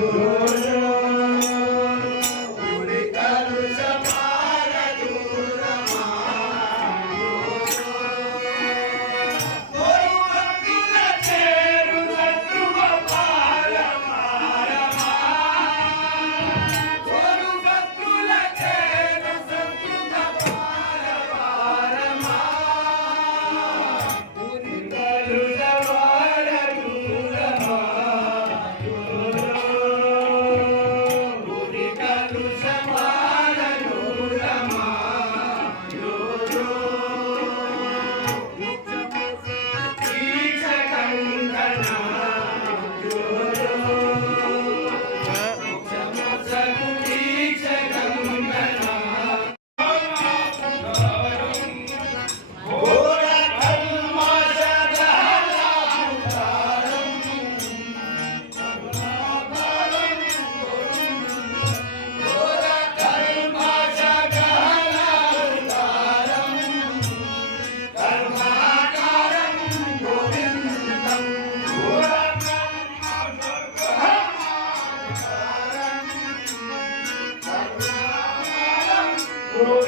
llorar. Por